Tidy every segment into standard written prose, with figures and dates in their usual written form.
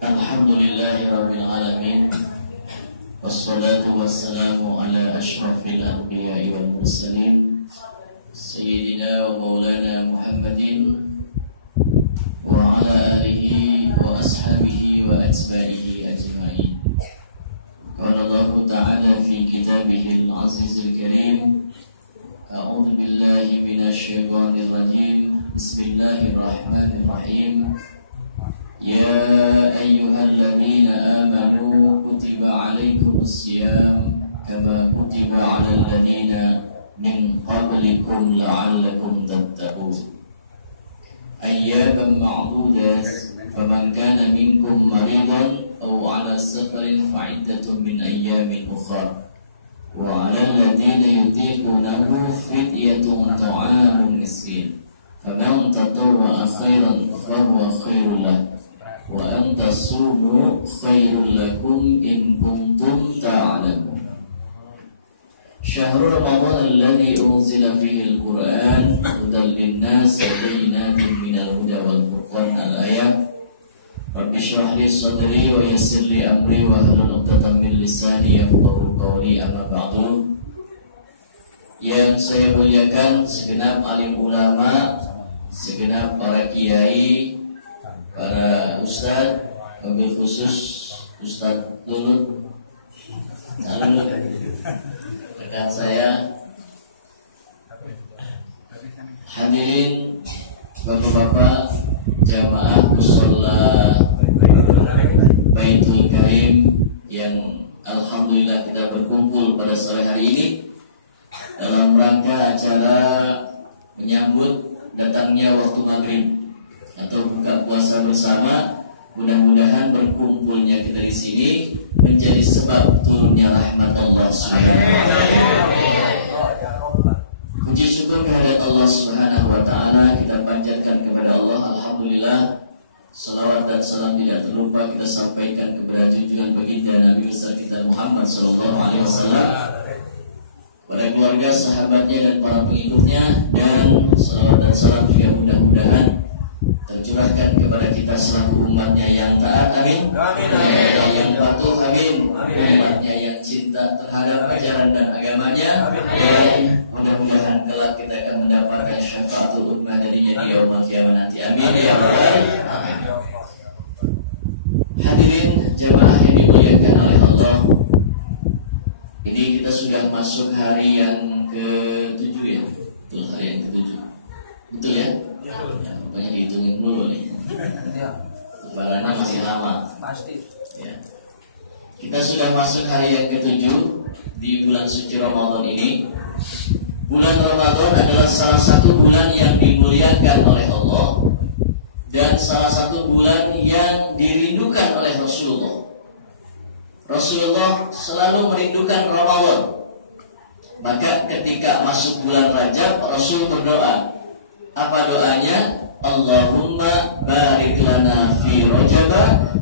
Alhamdulillahi Rabbil Alamin. Wassalatu wassalamu ala ashrafil anbiya'i wal mursalin Sayyidina wa maulana Muhammadin wa ala alihi wa ashabihi wa atba'ihi ajma'in. Qala Allah Ta'ala fi kitabihil azizil karim, A'udhu billahi minasyaitonir rajim. Bismillahirrahmanirrahim. Ya ayyuhalladzina amanu kutiba alaikumus siyam kama kutiba alal ladzina min qablikum la'allakum tattaqun. Ayyaman ma'dudat faman kana minkum maridan aw 'ala safarin fa'iddatun min ayyamin ukhra. Wa 'alal ladzina yutiqunahu fidyatun ta'amun miskin. Faman tatawwa'a khairan fahuwa khairul lahu. Wa anta sumu khairul lakum in kuntum ta'lamun. Syahrul Ramadan alladhi unzila fihi al-Qur'an hudan lin-nas wa bayyinatin minal huda wal furqan. Al-ayah. Rabbi shrah li sadri wa yassir li amri wa hlul 'uqdatam min lisani yafqahu qawli. Amma ba'du. Yang saya muliakan segenap alim ulama, segenap para kiai, para ustaz, wabil khusus Ustaz Tulut, rekan saya, hadirin bapak-bapak jamaah musholla Baitul Karim yang alhamdulillah kita berkumpul pada sore hari ini dalam rangka acara menyambut datangnya waktu maghrib atau buka puasa bersama. Mudah-mudahan berkumpulnya kita di sini menjadi sebab turunnya rahmat Allah Subhanahu. Puji syukur kehadirat Allah Subhanahu wa taala kita panjatkan kepada Allah. Alhamdulillah, salawat dan salam tidak terlupa kita sampaikan kepada junjungan baginda Nabi besar kita Muhammad sallallahu alaihi wasallam, para keluarga, sahabatnya dan para pengikutnya, dan salawat dan salam juga mudah-mudahan tercurahkan kepada kita selaku umatnya yang taat, amin, umatnya yang patuh, amin, umatnya yang cinta terhadap ajaran dan agamanya, dan mudah-mudahan kelak kita akan mendapatkan syafaatul ummah darinya di yaumul qiyamah nanti, amin ya rabbal alamin. Hadirin jamaah yang dimuliakan oleh Allah, ini kita sudah masuk hari yang ke-7 ya, betul, hari yang ke-7, betul ya? Pokoknya dihitungin dulu nih. Lebarannya masih lama. Pasti. Ya. Kita sudah masuk hari yang ke-7 di bulan suci Ramadan ini. Bulan Ramadan adalah salah satu bulan yang dimuliakan oleh Allah dan salah satu bulan yang dirindukan oleh Rasulullah. Rasulullah selalu merindukan Ramadan. Maka ketika masuk bulan Rajab, Rasul berdoa. Apa doanya? Allahumma barik lana fi Rajab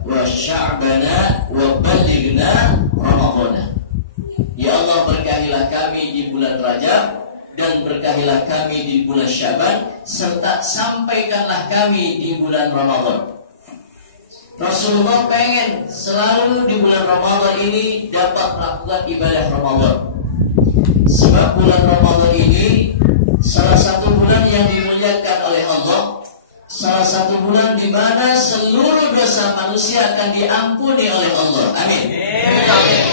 wa sya'bana wa ballighna Ramadhana. Ya Allah, berkahilah kami di bulan Rajab dan berkahilah kami di bulan Syaban, serta sampaikanlah kami di bulan Ramadan. Rasulullah pengen selalu di bulan Ramadan ini dapat melakukan ibadah Ramadan. Sebab bulan Ramadan ini salah satu bulan yang dimuliakan oleh Allah, salah satu bulan di mana seluruh dosa manusia akan diampuni oleh Allah. Amin. Amin.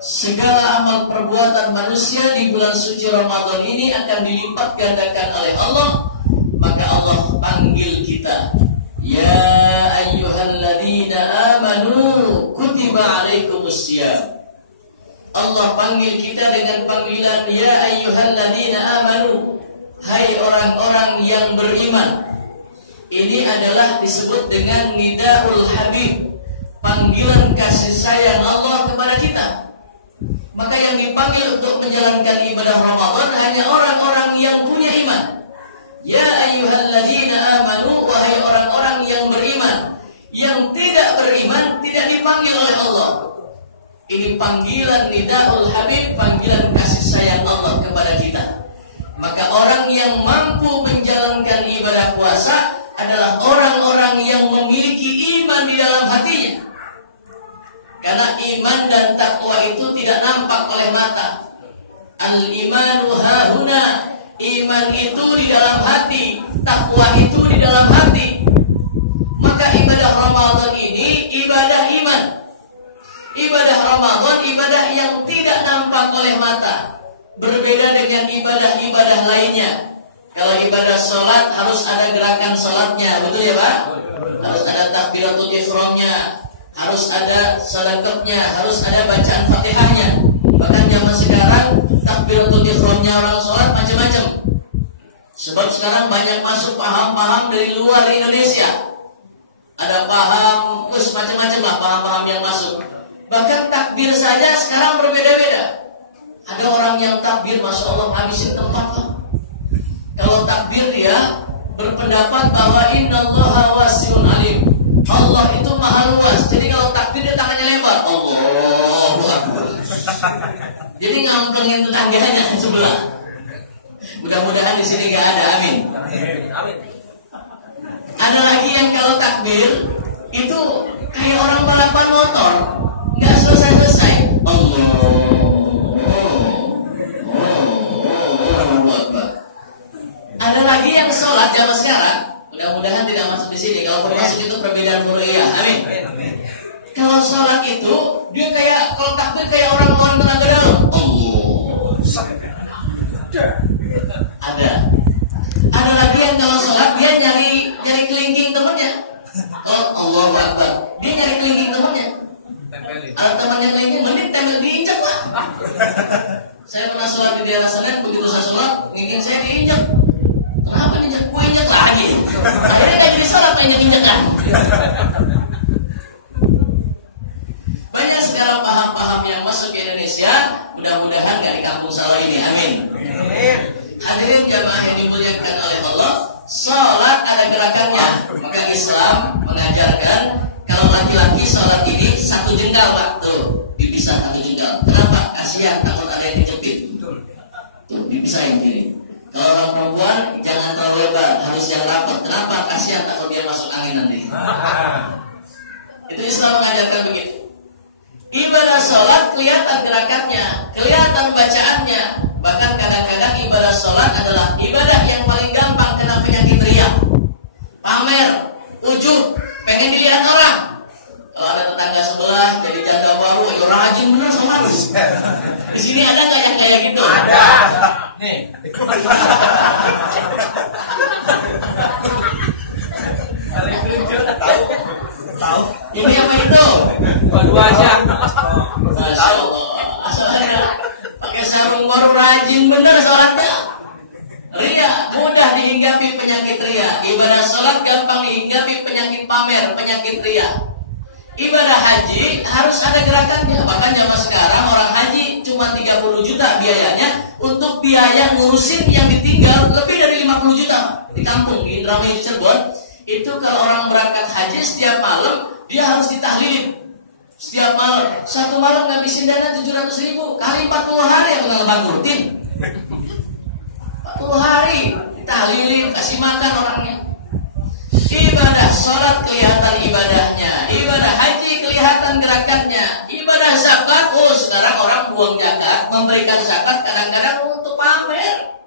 Segala amal perbuatan manusia di bulan suci Ramadan ini akan dilipat gandakan oleh Allah. Maka Allah panggil kita, ya ayyuhalladzina amanu kutiba alaikumus syiyam. Allah panggil kita dengan panggilan ya ayyuhalladzina amanu, hai orang-orang yang beriman. Ini adalah disebut dengan nidaul habib, panggilan kasih sayang Allah kepada kita. Maka yang dipanggil untuk menjalankan ibadah Ramadan hanya orang-orang yang punya iman. Ya ayyuhalladzina amanu, wahai orang-orang yang beriman. Yang tidak beriman tidak dipanggil oleh Allah. Ini panggilan nidaul habib, panggilan kasih sayang Allah kepada kita. Maka orang yang mampu menjalankan ibadah puasa adalah orang-orang yang memiliki iman di dalam hatinya. iman dan takwa itu tidak nampak oleh mata. Al-imanu hahuna, iman itu di dalam hati, takwa itu di dalam hati. Maka ibadah Ramadan ini ibadah iman. Ibadah Ramadan ibadah yang tidak nampak oleh mata. Berbeda dengan ibadah-ibadah lainnya. Kalau ibadah sholat harus ada gerakan sholatnya, betul ya Pak? Harus ada takbiratul ihramnya, harus ada sedekahnya, harus ada bacaan Fatihahnya. Bahkan zaman sekarang takbiratul ihramnya orang sholat macam-macam. Sebab sekarang banyak masuk paham-paham dari luar Indonesia. Ada paham, macam-macam lah paham-paham yang masuk. Bahkan takbir saja sekarang berbeda-beda. Ada orang yang takbir, Masya Allah, habisin tempat. Kalau takbir dia berpendapat bahwa innallaha wasi'un alim. Allah itu maha luas. Jadi kalau takbir dia tangannya lebar. Allahu Akbar. Jadi ngamplengin tetangganya sebelah. Mudah-mudahan di sini gak ada, amin. Ada lagi yang kalau takbir itu kayak orang balapan motor, nggak selesai-selesai. Ada lagi yang sholat zaman sekarang, mudah-mudahan tidak masuk di sini. Kalau masuk itu perbedaan furu'iyah, amin. Kalau sholat itu dia kayak kalau takbir kayak orang mengeluarkan tenaga dalam. Ada lagi yang kalau sholat dia nyari kelingking temannya. Oh, Allahu Akbar. Dia nyari kelingking temannya. Kalau temannya kelingking, mending tempel diinjak lah. Saya pernah sholat di daerah Senen, begitu saya sholat, kelingking saya diinjak. Kenapa diinjak? Gue injak lagi. Akhirnya gak jadi sholat, injak kan. Banyak sekarang paham-paham yang masuk ke Indonesia. Mudah-mudahan gak di kampung salah ini, amin. Hadirin jamaah yang dimuliakan oleh Allah, sholat ada gerakannya. Maka Islam mengajarkan kalau laki-laki sholat ini satu jengkal waktu dipisah satu jengkal. Kenapa? Kasihan takut ada yang dijepit. Tuh dipisah yang kiri. Kalau orang perempuan jangan terlalu lebar, harus yang rapat. Kenapa? Kasihan takut dia masuk angin nanti. Itu Islam mengajarkan begitu. Ibadah sholat kelihatan gerakannya, kelihatan bacaannya. Bahkan kadang-kadang ibadah sholat adalah ibadah yang paling gampang kena penyakit riya, pamer, ujub, pengen dilihat orang. Kalau ada tetangga sebelah jadi janda baru, ya rajin bener sama lu. Di sini ada nggak yang kayak gitu? Ada. Nih. Tahu. Ini apa itu? Dua aja. Masya Allah. Asalnya pakai sarung baru rajin bener sholatnya. Ria mudah dihinggapi penyakit ria. Ibadah sholat gampang dihinggapi penyakit pamer, penyakit ria. Ibadah haji harus ada gerakannya. Bahkan zaman sekarang orang haji cuma 30 juta biayanya untuk biaya ngurusin yang ditinggal lebih dari 50 juta di kampung di Indramayu Cirebon. Itu kalau orang berangkat haji setiap malam dia harus ditahlilin. Setiap malam, satu malam ngabisin dana 700.000 kali 40 hari yang mengalami rutin. 40 hari ditahlilin, kasih makan orangnya. Ibadah sholat kelihatan ibadahnya, ibadah haji kelihatan gerakannya, ibadah zakat, oh sekarang orang buang zakat, memberikan zakat kadang-kadang untuk pamer.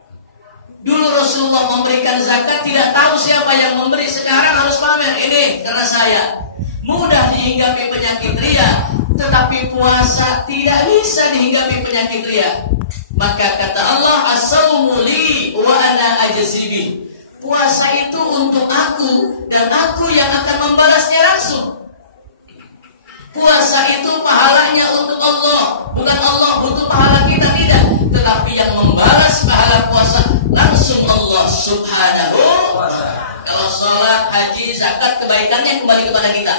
Dulu Rasulullah memberikan zakat tidak tahu siapa yang memberi, sekarang harus pamer. Ini karena saya mudah dihinggapi penyakit ria, tetapi puasa tidak bisa dihinggapi penyakit ria. Maka kata Allah, as-sawmu li wa ana ajzibi. Puasa itu untuk aku dan aku yang akan membalasnya langsung. Puasa itu pahalanya untuk Allah, bukan Allah butuh pahala kita, tidak. Tetapi yang membalas pahala puasa langsung Allah subhanahu wa ta'ala. Kalau sholat, haji, zakat, kebaikannya kembali kepada kita.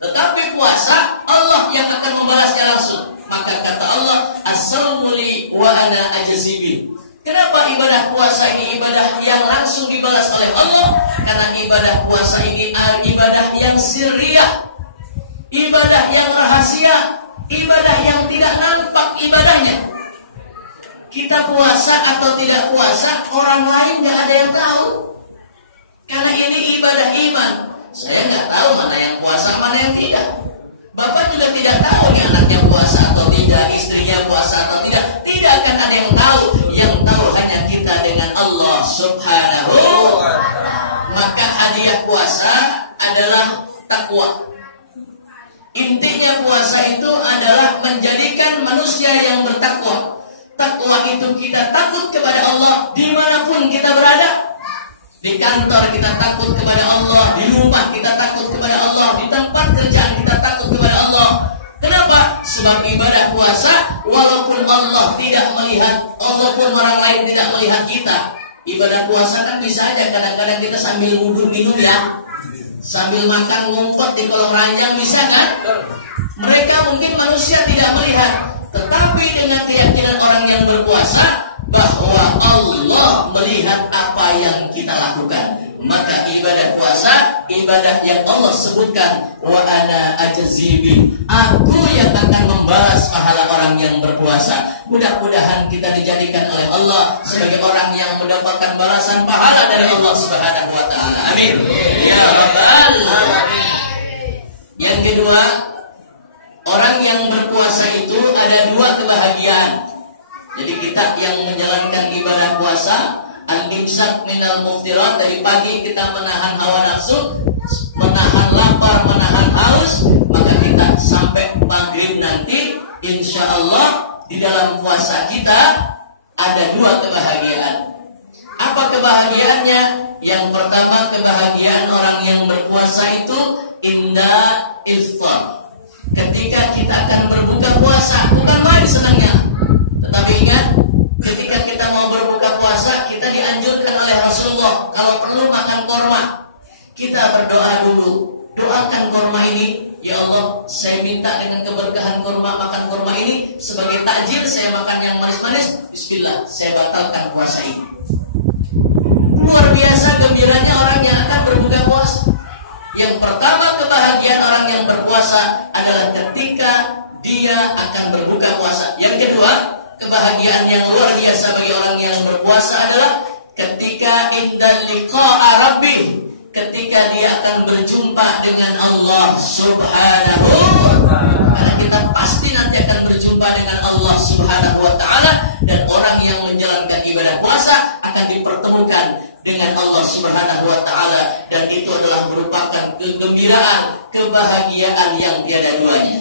Tetapi puasa, Allah yang akan membalasnya langsung. Maka kata Allah, as-sawmu li wa ana ajzibi. Kenapa ibadah puasa ini ibadah yang langsung dibalas oleh Allah? Karena ibadah puasa ini ibadah yang sirriyah, ibadah yang rahasia, ibadah yang tidak nampak ibadahnya. Kita puasa atau tidak puasa, orang lain gak ada yang tahu. Karena ini ibadah iman. Saya gak tahu mana yang puasa, mana yang tidak. Bapak juga tidak tahu nih anaknya puasa atau tidak, istrinya puasa atau tidak. Tidak akan ada yang tahu. Yang tahu hanya kita dengan Allah Subhanahu wa ta'ala. Maka hadiah puasa adalah takwa. Intinya puasa itu adalah menjadikan manusia yang bertakwa. Takwa itu kita takut kepada Allah dimanapun kita berada. Di kantor kita takut kepada Allah, di rumah kita takut kepada Allah, di tempat kerjaan kita takut kepada Allah. Kenapa? Sebab ibadah puasa, walaupun Allah tidak melihat, walaupun orang lain tidak melihat kita, ibadah puasa kan bisa aja kadang-kadang kita sambil ngubur minum ya. Sambil makan ngumpet di kolong ranjang bisa kan? Mereka mungkin manusia tidak melihat, tetapi dengan keyakinan orang yang berpuasa bahwa Allah melihat apa yang kita lakukan, maka ibadah puasa, ibadah yang Allah sebutkan, wa ana ajzibi, aku yang akan membalas pahala orang yang berpuasa. Mudah-mudahan kita dijadikan oleh Allah sebagai orang yang mendapatkan balasan pahala dari Allah Subhanahu wa ta'ala. Amin. Ya Rabbal alamin. Yang kedua, orang yang berpuasa itu ada dua kebahagiaan. Jadi kita yang menjalankan ibadah puasa, al-imsak minal muftirat, dari pagi kita menahan hawa nafsu, menahan lapar, menahan haus, maka kita sampai maghrib nanti, insya Allah di dalam puasa kita ada dua kebahagiaan. Apa kebahagiaannya? Yang pertama, kebahagiaan orang yang berpuasa itu indah iftar. Ketika kita akan berbuka puasa, bukan main senangnya. Tetapi ingat, ketika kita mau berbuka puasa, kita dianjurkan oleh Rasulullah kalau perlu makan korma. Kita berdoa dulu, doakan korma ini, ya Allah, saya minta dengan keberkahan korma, makan korma ini sebagai takjil, saya makan yang manis-manis. Bismillah, saya batalkan puasa ini. Luar biasa gembiranya orang yang akan berbuka puasa. Yang pertama, kebahagiaan orang yang berpuasa adalah ketika dia akan berbuka puasa. Yang kedua, kebahagiaan yang luar biasa bagi orang yang berpuasa adalah ketika indal liqa'a rabbih, ketika dia akan berjumpa dengan Allah Subhanahu wa ta'ala. Karena kita pasti nanti akan berjumpa dengan Allah Subhanahu wa ta'ala, dan orang yang menjalankan ibadah puasa akan dipertemukan dengan Allah Subhanahu wa ta'ala, dan itu adalah merupakan kegembiraan, kebahagiaan yang tiada duanya.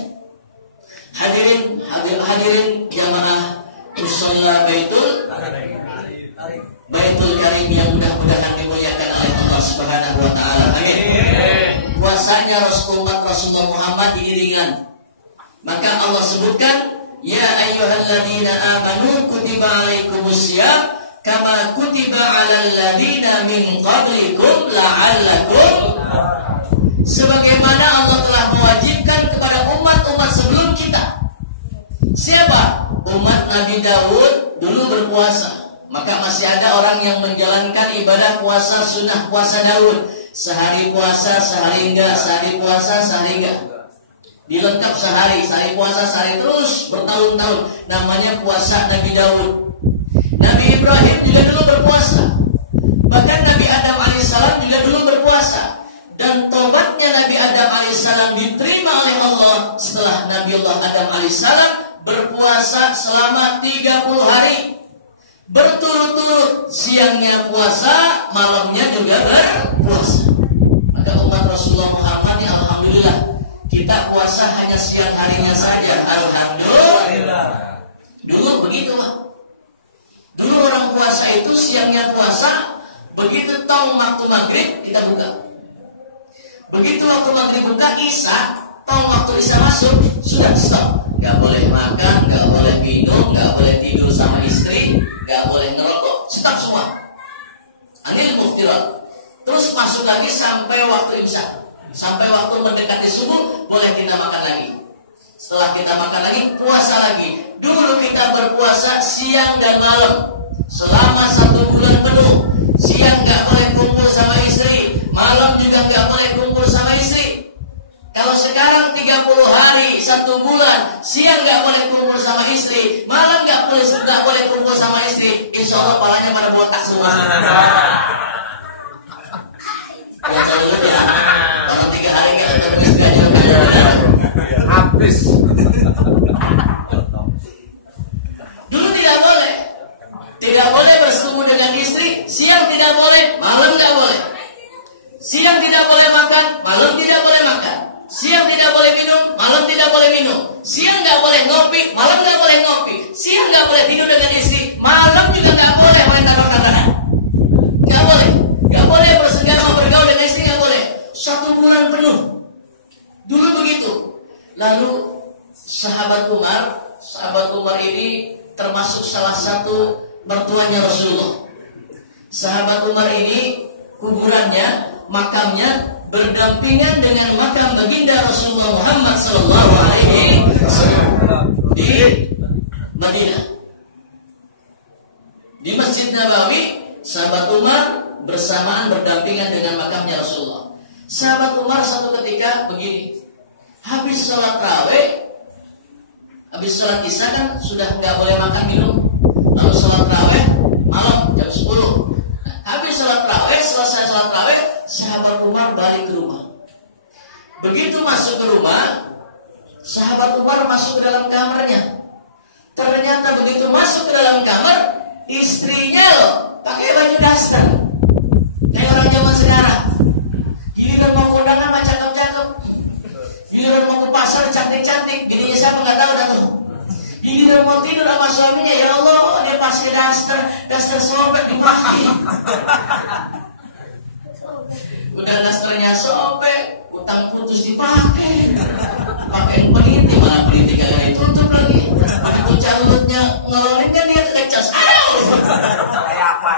Hadirin jamaah Musalla Baitul Karim yang mudah-mudahan dimuliakan oleh Allah Subhanahu wa ta'ala. Amin. Puasanya Rasulullah Muhammad diiringan. Maka Allah sebutkan, ya ayyuhalladzina amanu kutiba alaikumussyam kama kutiba 'alal ladzina min qablikum la'allakum. Sebagaimana Allah telah mewajibkan kepada umat-umat sebelum kita. Siapa? Umat Nabi Daud dulu berpuasa. Maka masih ada orang yang menjalankan ibadah puasa sunnah puasa Daud. Sehari puasa, sehari enggak, sehari puasa, sehari enggak. Dilengkap sehari puasa, sehari terus bertahun-tahun. Namanya puasa Nabi Daud. Nabi Ibrahim juga dulu berpuasa. Bahkan Nabi Adam alaihissalam juga dulu berpuasa. Dan tobatnya Nabi Adam alaihissalam diterima oleh Allah setelah Nabi Allah Adam alaihissalam berpuasa selama 30 hari berturut-turut, siangnya puasa, malamnya juga berpuasa. Maka umat Rasulullah Muhammad ya alhamdulillah, kita puasa hanya siang harinya saja. Alhamdulillah. Dulu begitu Pak. Dulu orang puasa itu siangnya puasa, begitu tong waktu maghrib kita buka. Begitu waktu maghrib buka, isya, tong waktu isya masuk, sudah stop. Gak boleh makan, gak boleh minum, gak boleh tidur sama istri, gak boleh ngerokok, stop semua. Anil muftirat. Terus masuk lagi sampai waktu imsak. Sampai waktu mendekati subuh, boleh kita makan lagi. Setelah kita makan lagi, puasa lagi. Dulu kita berpuasa siang dan malam selama 1 bulan penuh. Siang gak boleh kumpul sama istri, malam juga gak boleh kumpul sama istri. Kalau sekarang 30 hari 1 bulan, siang gak boleh kumpul sama istri, malam gak boleh kumpul sama istri, insya Allah palanya pada botak semua. Kalau ya, kalau 3 hari gak ketemu istri aja. penuh. Dulu begitu. Lalu sahabat Umar ini termasuk salah satu mertuanya Rasulullah. Sahabat Umar ini kuburannya, makamnya berdampingan dengan makam baginda Rasulullah Muhammad sallallahu alaihi wasallam di Madinah. Di Masjid Nabawi, sahabat Umar bersamaan berdampingan dengan makamnya Rasulullah. Sahabat Umar satu ketika begini, habis sholat raweh, habis sholat isya kan sudah nggak boleh makan minum. Lalu sholat raweh malam jam 10. Habis sholat raweh, selesai sholat raweh, sahabat Umar balik ke rumah. Begitu masuk ke rumah, sahabat Umar masuk ke dalam kamarnya. Ternyata begitu masuk ke dalam kamar, istrinya loh pakai baju daster kayak orang zaman sekarang. Giliran mau kondangan mah cakep-cakep, giliran mau ke pasar cantik-cantik, gini siapa nggak tahu dah tuh. Giliran mau tidur sama suaminya, ya Allah dia pakai daster sobek dipakai. Udah dasternya sobek, utang putus dipakai, pakai peliti, malah peliti kagak ditutup lagi. Begitu calutnya ngelolinnya dia kecas. Kayak apa?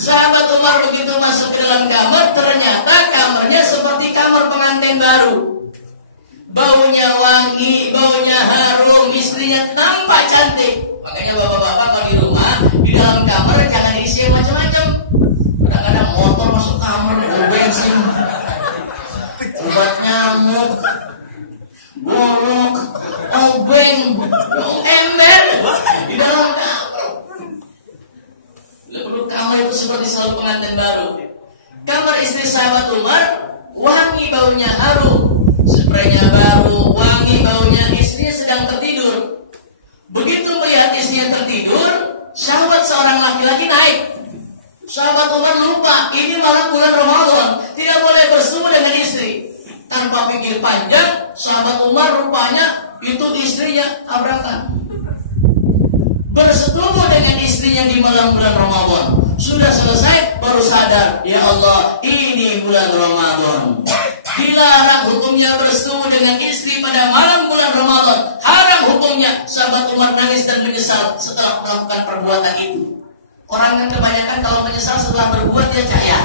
Sahabat Umar begitu masuk ke dalam kamar, ternyata kamarnya seperti kamar pengantin baru. Baunya wangi, baunya harum, istrinya tampak cantik. Makanya bapak-bapak kalau di rumah, di dalam kamar jangan isi macam-macam. Kadang-kadang motor masuk kamar, bensin, obat nyamuk, golok, obeng, ember di dalam kamar. Lalu kamar itu seperti selalu pengantin baru. Kamar istri sahabat Umar wangi, baunya harum, spraynya baru, wangi baunya. Istrinya sedang tertidur. Begitu melihat istrinya tertidur, syahwat seorang laki-laki naik. Sahabat Umar lupa, ini malam bulan Ramadan, tidak boleh bersemu dengan istri. Tanpa pikir panjang, sahabat Umar rupanya itu istrinya tabrakan. Bersetubuh dengan istrinya di malam bulan Ramadan. Sudah selesai, baru sadar, ya Allah, ini bulan Ramadan. Dilarang hukumnya bersetubuh dengan istri pada malam bulan Ramadan. Haram hukumnya. Sahabat Umar nangis dan menyesal setelah melakukan perbuatan itu. Orang kan kebanyakan kalau menyesal setelah berbuat dia caya.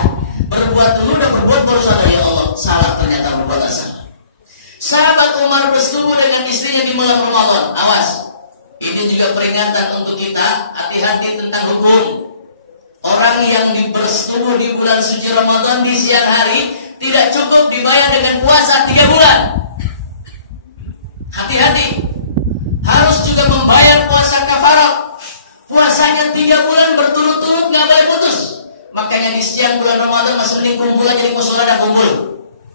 Berbuat dulu dan berbuat baru sadar, ya Allah, salah, ternyata berbuat salah. Sahabat Umar bersetubuh dengan istrinya di malam Ramadan. Awas. Ini juga peringatan untuk kita, hati-hati tentang hukum. Orang yang bersetubuh di bulan suci Ramadan di siang hari tidak cukup dibayar dengan puasa 3 bulan. Hati-hati. Harus juga membayar puasa kafarat. Puasanya 3 bulan berturut-turut, nggak boleh putus. Makanya di siang bulan Ramadan masih mending kumpul aja di musola, ada kumpul.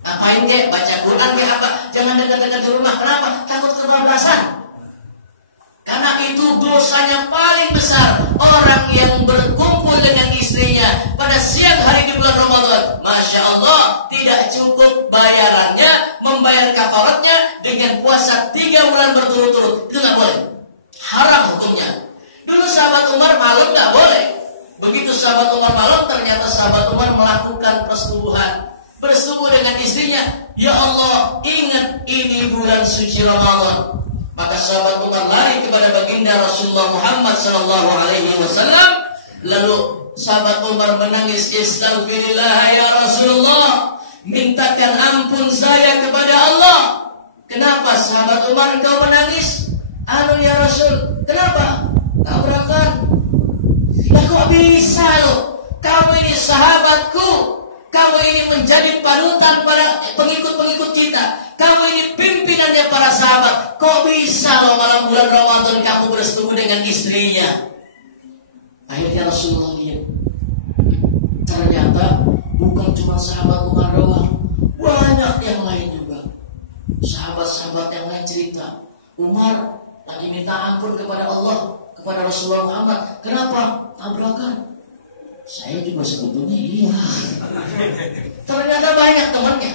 Ngapain kek? Baca Quran kek apa? Jangan dekat-dekat di rumah. Kenapa? Takut kebablasan. Karena itu dosanya paling besar. Orang yang berkumpul dengan istrinya pada siang hari di bulan Ramadan, Masya Allah, tidak cukup bayarannya, membayar kafaratnya dengan puasa 3 bulan berturut-turut. Itu nggak boleh. Haram hukumnya. Dulu sahabat Umar malam nggak boleh. Begitu sahabat Umar malam, ternyata sahabat Umar melakukan persetubuhan. Bersetubuh dengan istrinya. Ya Allah, ingat ini bulan suci Ramadan. Maka sahabat Umar lari kepada baginda Rasulullah Muhammad sallallahu alaihi wasallam. Lalu sahabat Umar menangis, "Istaghfirillah ya Rasulullah, mintakan ampun saya kepada Allah." Kenapa sahabat Umar engkau menangis? Ya Rasul, kenapa? Tabrakan. Ya kok bisa loh? Kamu ini sahabatku. Kamu ini menjadi panutan para pengikut-pengikut kita. Kamu ini pimpinannya para sahabat. Kok bisa loh malam bulan Ramadan kamu bersetubuh dengan istrinya? Akhirnya Rasulullah lihat. Ternyata bukan cuma sahabat Umar doang. Banyak yang lain juga. Sahabat-sahabat yang lain cerita. Umar lagi minta ampun kepada Allah, kepada Rasulullah Muhammad. Kenapa? Tabrakan. Saya juga sebetulnya iya. Ternyata banyak temannya.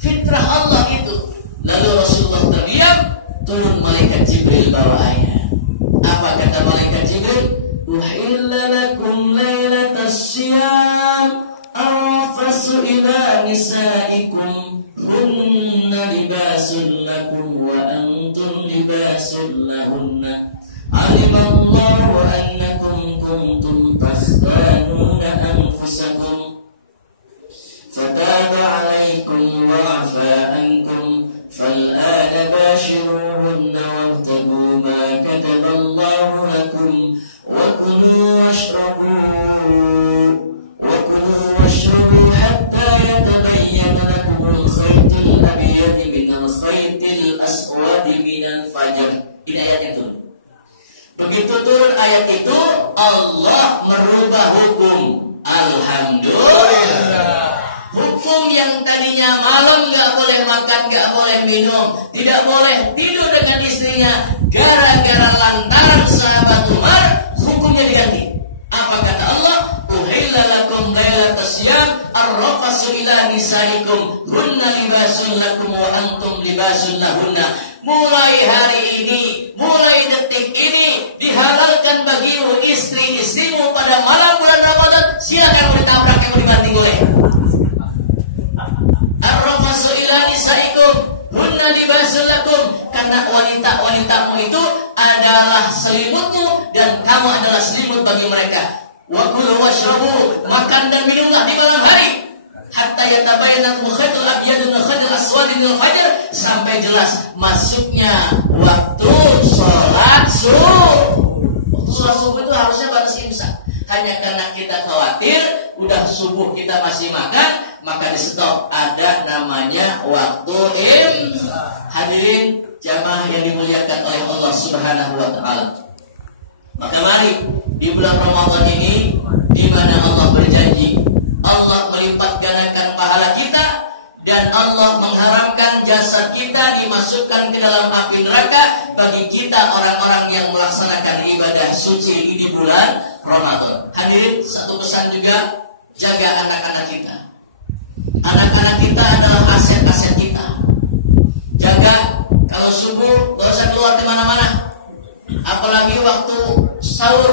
Fitrah Allah itu. Lalu Rasulullah terdiam, turun malaikat Jibril bawa ayat. Apa kata malaikat Jibril? Uhilla lakum lailatas syiyam arfasu ila ila nisaikum hunna libasun lakum wa antum libasun lahunna. Alimallahu annakum kuntum takhtanuna anfusakum fataba alaikum wa afa ankum fal'ana bashiruhunna wabtagu ma kataballahu lakum wa kulu washrabu hatta yatabayyana lakum al-khaytul abyad min al-khaytil aswad min al-fajr. Ini ayat itu. Begitu turun ayat itu, Allah merubah hukum. Alhamdulillah. Hukum yang tadinya malam gak boleh makan, gak boleh minum, tidak boleh tidur dengan istrinya, gara-gara lantaran sahabat Umar, hukumnya diganti. Apa kata Allah? Uhilla lakum lailatas siyam ar-rafasu ila nisaikum hunna libasun lakum wa antum libasun lahunna. Mulai hari ini, mulai detik ini, dihalalkan bagimu istri-istrimu pada malam bulan Ramadan. Siapa yang mau ditabrak, yang mau dibanting oleh? Ar-rafasu ila nisaikum hunna libasun lakum. Karena wanita-wanitamu itu adalah selimutmu dan kamu adalah selimut bagi mereka. Wa kulu washrabu, makan dan minumlah di malam hari. Hatta yatabayyana al-khaytul abyad min al-khaytil aswad min al-fajr, sampai jelas masuknya waktu sholat subuh. Waktu sholat subuh itu harusnya batas imsak. Hanya karena kita khawatir udah subuh kita masih makan, maka di stop. Ada namanya waktu imsak. Hadirin jamaah yang dimuliakan oleh Allah Subhanahu wa taala. Maka mari di bulan Ramadan ini, di mana Allah berjanji, Allah melipat gandakan pahala kita dan Allah mengharamkan jasad kita dimasukkan ke dalam api neraka bagi kita orang-orang yang melaksanakan ibadah suci di bulan Ramadan. Hadirin, satu pesan juga, jaga anak-anak kita. Anak-anak kita adalah aset-aset kita. Jaga, kalau subuh gak usah keluar di mana-mana. Apalagi waktu sahur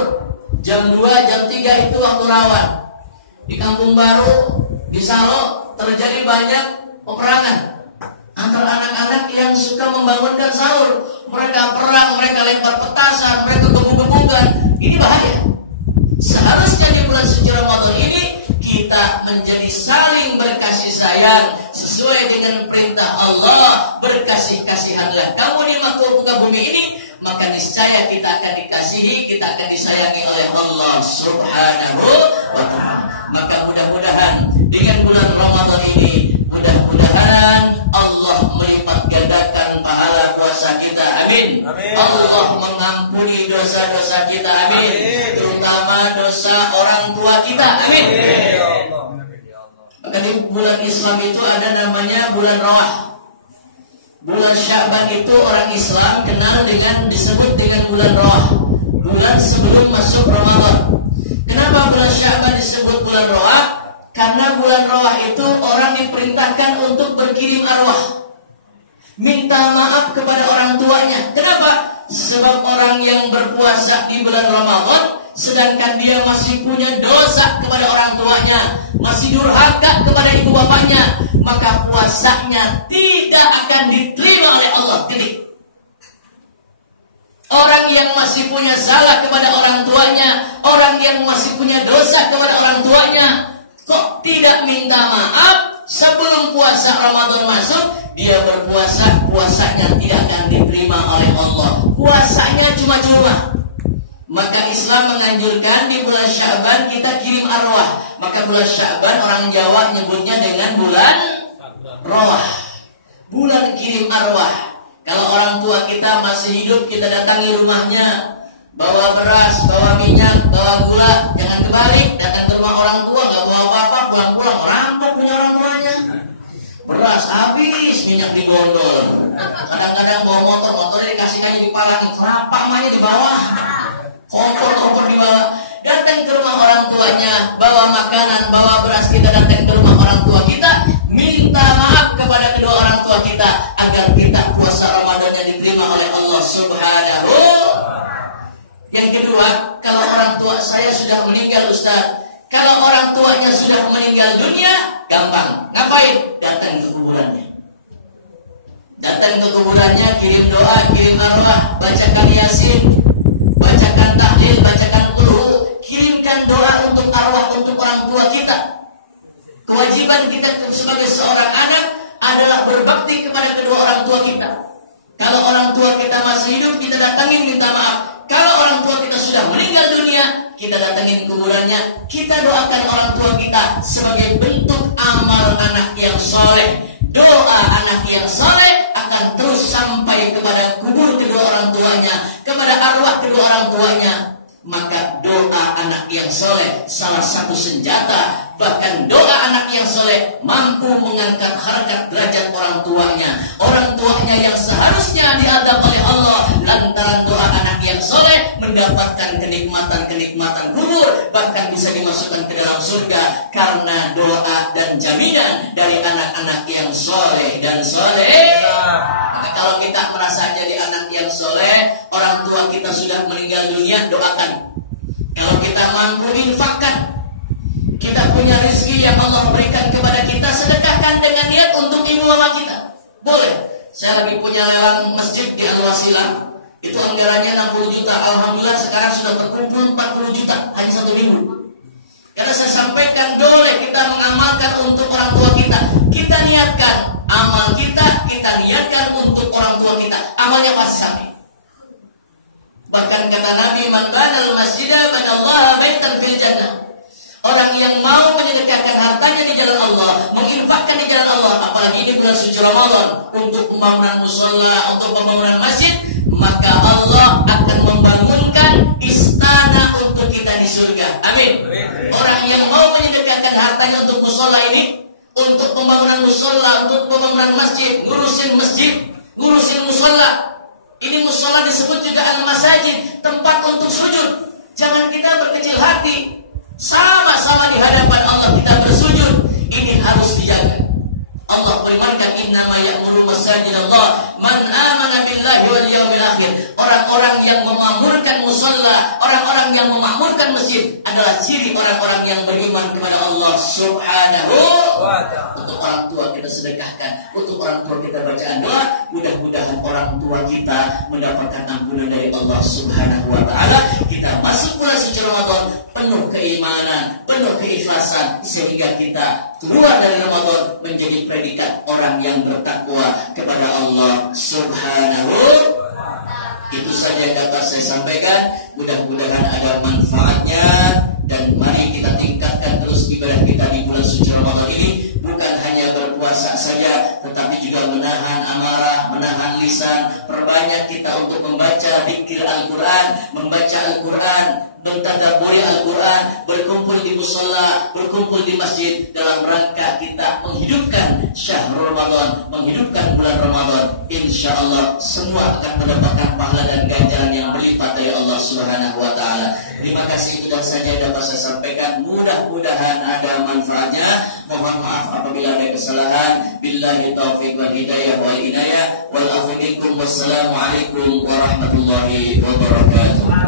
jam 2, jam 3 itu waktu rawan. Di Kampung Baru, di Salo terjadi banyak peperangan antara anak-anak yang suka membangunkan sahur. Mereka perang, mereka lempar petasan, mereka gebuk-gebukan. Ini bahaya. Seharusnya di bulan suci Ramadan ini kita menjadi saling berkasih sayang sesuai dengan perintah Allah. Berkasih-kasihanlah kamu di muka bumi ini, maka niscaya kita akan dikasihi, kita akan disayangi oleh Allah Subhanahu wa ta'ala. Maka mudah-mudahan dengan bulan Ramadan ini, mudah-mudahan Allah melipat gandakan pahala puasa kita. Amin. Amin. Allah mengampuni dosa-dosa kita. Amin. Amin. Terutama dosa orang tua kita. Amin. Amin. Maka di bulan Islam itu ada namanya bulan Rawah. Bulan Sya'ban itu orang Islam kenal dengan, disebut dengan bulan Rawah, bulan sebelum masuk Ramadan. Kenapa bulan Sya'ban disebut bulan Rawah? Karena bulan Rawah itu orang diperintahkan untuk berkirim arwah, minta maaf kepada orang tuanya. Kenapa? Sebab orang yang berpuasa di bulan Ramadan, sedangkan dia masih punya dosa kepada orang tuanya, masih durhaka kepada ibu bapaknya, maka puasanya tidak akan diterima oleh Allah. Titik. Orang yang masih punya salah kepada orang tuanya, orang yang masih punya dosa kepada orang tuanya, kok tidak minta maaf sebelum puasa Ramadan masuk, dia berpuasa, puasanya tidak akan diterima oleh Allah. Puasanya cuma-cuma. Maka Islam menganjurkan di bulan Sya'ban kita kirim arwah. Maka bulan Sya'ban orang Jawa nyebutnya dengan bulan Rawah, bulan kirim arwah. Kalau orang tua kita masih hidup, kita datangi rumahnya, bawa beras, bawa minyak, bawa gula. Jangan kebalik, datang ke rumah orang tua gak bawa apa-apa, pulang-pulang rampok punya orang tuanya. Beras habis, minyak digondol. Kadang-kadang bawa motor, motornya dikasih kayu dipalangin, serapak mahnya di bawah, kompor di bawah. Datang ke rumah orang tuanya, bawa makanan, bawa beras. Kita datang ke rumah orang tua kita, minta maaf kepada kedua orang tua kita agar kita puasa Ramadannya diterima oleh Allah Subhanahu. Yang kedua, kalau orang tua saya sudah meninggal, Ustaz, kalau orang tuanya sudah meninggal dunia, gampang. Ngapain? Datang ke kuburannya. Datang ke kuburannya, kirim doa, kirim arwah, bacakan yasin, bacakan tahlil, bacakan qul, kirimkan doa untuk arwah, untuk orang tua kita. Kewajiban kita sebagai seorang anak adalah berbakti kepada kedua orang tua kita. Kalau orang tua kita masih hidup, kita datangin minta maaf. Kalau orang tua kita sudah meninggal dunia, kita datangin kuburannya, kita doakan orang tua kita sebagai bentuk amal anak yang soleh. Doa anak yang soleh akan terus sampai kepada kubur kedua orang tuanya, kepada arwah kedua orang tuanya. Maka doa anak yang soleh salah satu senjata. Bahkan doa anak yang soleh mampu mengangkat harkat derajat orang tuanya. Orang tuanya yang seharusnya diadab oleh Allah, lantaran doa anak yang soleh mendapatkan kenikmatan-kenikmatan kubur, bahkan bisa dimasukkan ke dalam surga karena doa dan jaminan dari anak-anak yang soleh dan soleh. Maka kalau kita merasa jadi anak yang soleh, orang tua kita sudah meninggal dunia, doakan. Kalau kita mampu, infakkan. Kita punya rezeki yang Allah berikan kepada kita, sedekahkan dengan niat untuk ibu bapak kita. Boleh. Saya lagi punya lelang masjid di Al-Wasilah. Itu anggarannya 60 juta. Alhamdulillah sekarang sudah terkumpul 40 juta. Hanya 1 minggu. Karena saya sampaikan, boleh kita mengamalkan untuk orang tua kita. Kita niatkan amal kita niatkan untuk orang tua kita. Amalnya pasti sampai. Bahkan kata Nabi, man banal masjidah banallaha baitan fil jannah. Orang yang mau menyedekahkan hartanya di jalan Allah, menginfakkan di jalan Allah, apalagi ini bulan suci Ramadan, untuk pembangunan mushola, untuk pembangunan masjid, maka Allah akan membangunkan istana untuk kita di surga. Amin. Orang yang mau menyedekahkan hartanya untuk mushola ini, untuk pembangunan mushola, untuk pembangunan masjid, ngurusin masjid, ngurusin mushola. Ini mushola disebut juga al-masajid, tempat untuk sujud. Jangan kita berkecil hati. Sama-sama di hadapan Allah kita bersujud. Ini harus dijaga. Allah firmankan, innama ya'muru masajidallah man amana billahi wal yawmil akhir. Orang-orang yang memakmurkan musalla, orang-orang yang memakmurkan masjid adalah ciri orang-orang yang beriman kepada Allah Subhanahu wa ta'ala. Untuk orang tua kita sedekahkan, untuk orang tua kita bacaan doa, mudah-mudahan orang tua kita mendapatkan ampunan dari Allah Subhanahu wa ta'ala. Kita masuk bulan suci Ramadan penuh keimanan, penuh keikhlasan, sehingga kita keluar dari Ramadan menjadi predikat orang yang bertakwa kepada Allah Subhanahu. Itu saja yang dapat saya sampaikan. Mudah-mudahan ada manfaatnya, dan mari kita tingkatkan terus ibadah kita di bulan suci Ramadan ini. Bukan hanya berpuasa saja, tetapi juga menahan amarah, menahan lisan. Perbanyak kita untuk membaca zikir Al-Quran, membaca Al-Quran, mentadabburi Al-Quran, berkumpul di mushola, berkumpul di masjid, dalam rangka kita menghidupkan syahrul Ramadan, menghidupkan bulan Ramadan. Insya Allah semua akan mendapatkan pahala dan ganjaran yang berlipat dari Allah Subhanahu wa ta'ala. Terima kasih, itu saja yang dapat saya sampaikan. Mudah-mudahan ada manfaatnya. Mohon maaf apabila ada kesalahan. Billahi taufiq wal hidayah wal inayah wal afu minkum. Wassalamualaikum warahmatullahi wabarakatuh.